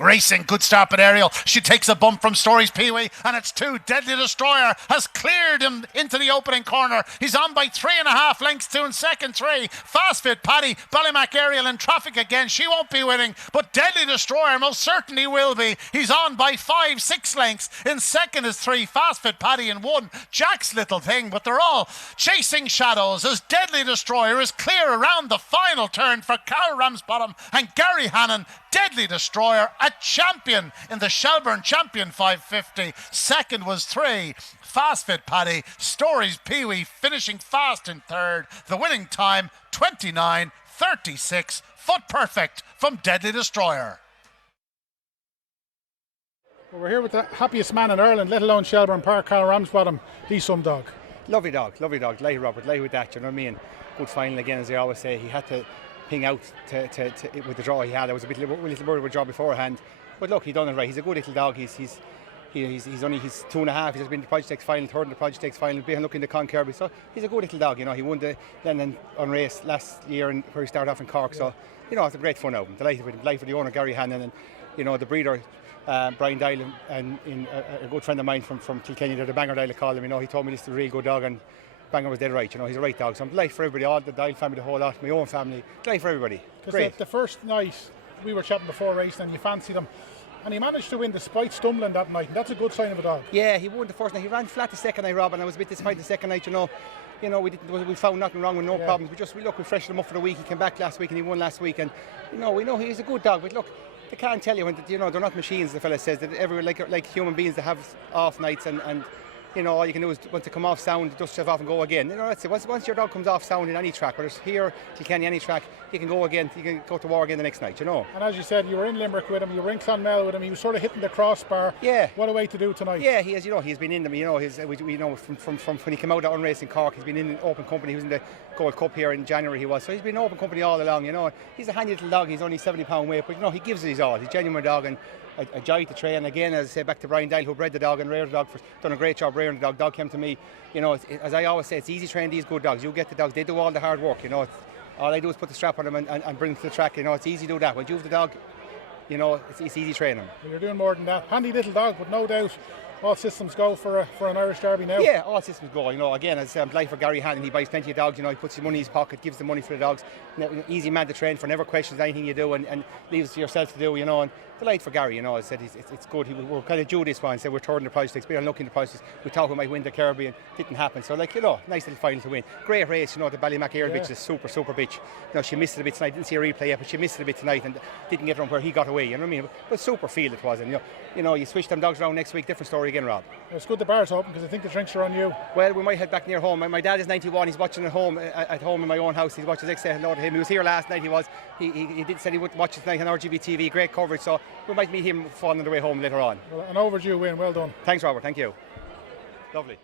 Racing, good start but Ariel. She takes a bump from Stories Pee-wee and it's 2. Deadly Destroyer has cleared him into the opening corner. He's on by 3.5 lengths to in second 3. Fast Fit Paddy, Ballymac Ariel in traffic again. She won't be winning, but Deadly Destroyer most certainly will be. He's on by 5-6 lengths. In second is 3. Fast Fit Paddy in 1. Jack's Little Thing, but they're all chasing shadows as Deadly Destroyer is clear around the final turn for Carl Ramsbottom and Gary Hannon. Deadly Destroyer, a champion in the Shelburne Champion 550. Second was 3. Fast Fit Paddy, Stories Pee-wee finishing fast in third. The winning time 29.36. Foot perfect from Deadly Destroyer. Well, we're here with the happiest man in Ireland, let alone Shelburne Park, Carl Ramsbottom. He's some dog. Lovely dog. Like Robert, like with that, you know what I mean? Good final again, as they always say. He had to ping out with the draw he had. I was a little worried with the draw beforehand, but look, he done it right. He's a good little dog. He's only 2.5. He's been to the Project X final, third in the Project X final, being looking to Con Kirby. So he's a good little dog. You know, he won the London on race last year, and where he started off in Cork. So you know, it's a great fun out. I'm delighted with him. Delighted for the owner Gary Hannon, and you know the breeder Brian Dial, and a good friend of mine from Kilkenny. They're the Bangor Dial, call him. You know, he told me this is a real good dog, and Bangor was dead right. You know, he's a right dog. So I'm delighted for everybody, all the Dial family, the whole lot, my own family. Delighted for everybody. Great. The first night we were chatting before racing, and you fancied him, and he managed to win despite stumbling that night. And that's a good sign of a dog. Yeah, he won the first night. He ran flat the second night, Rob, and I was a bit disappointed the second night. You know, we found nothing wrong with no problems. We freshened him up for the week. He came back last week and he won last week. And you know, we know he's a good dog. But look, they can't tell you when they're not machines. The fella says that everyone like human beings, they have off nights and. You know, all you can do is once they come off sound, dust yourself off and go again. You know, that's it. Once your dog comes off sound in any track, whether it's here, Kilkenny, any track, you can go again. You can go to war again the next night. You know. And as you said, you were in Limerick with him. You were in Clonmel with him. He was sort of hitting the crossbar. Yeah. What a way to do tonight. Yeah, he has. You know, he's been in them. You know, we know from when he came out of Unrace in Cork, he's been in open company. He was in the Gold Cup here in January. He was. So he's been in open company all along. You know, he's a handy little dog. He's only 70-pound weight, but you know, he gives it his all. He's a genuine dog and a joy to train. Again, as I say, back to Brian Dial, who bred the dog and reared the dog, done a great job rearing the dog. Dog came to me. You know, as I always say, it's easy to train these good dogs. You get the dogs, they do all the hard work. You know, all I do is put the strap on them and bring them to the track. You know, it's easy to do that. When you have the dog, you know, it's easy training them. Well, you're doing more than that. Handy little dog, but no doubt all systems go for an Irish Derby now. Yeah, all systems go. You know, again, as I'm like for Gary Hannon, he buys plenty of dogs. You know, he puts his money in his pocket, gives the money for the dogs. Easy man to train for, never questions anything you do, and leaves it to yourself to do. You know, and delight for Gary. You know, I said it's good. We're kind of due this one. Said we're third in the Project X. We're unlucky in the Project X. We thought we might win the Kirby, and it didn't happen. So like, you know, nice little final to win. Great race. You know, the Ballymac Ariel bitch is super bitch. You know, she missed it a bit tonight. Didn't see a replay yet, but she missed it a bit tonight and didn't get around where he got away. You know what I mean? But super field it was, and you know, you switch them dogs around next week. Different story again, Rob. It's good the bar's open because I think the drinks are on you. Well, we might head back near home. My dad is 91. He's watching at home in my own house. He's watching next. Hello to him. He was here last night. He was. He did say he would watch it tonight on RGB TV. Great coverage. So we might meet him on the way home later on. Well, an overdue win. Well done. Thanks, Robert. Thank you. Lovely.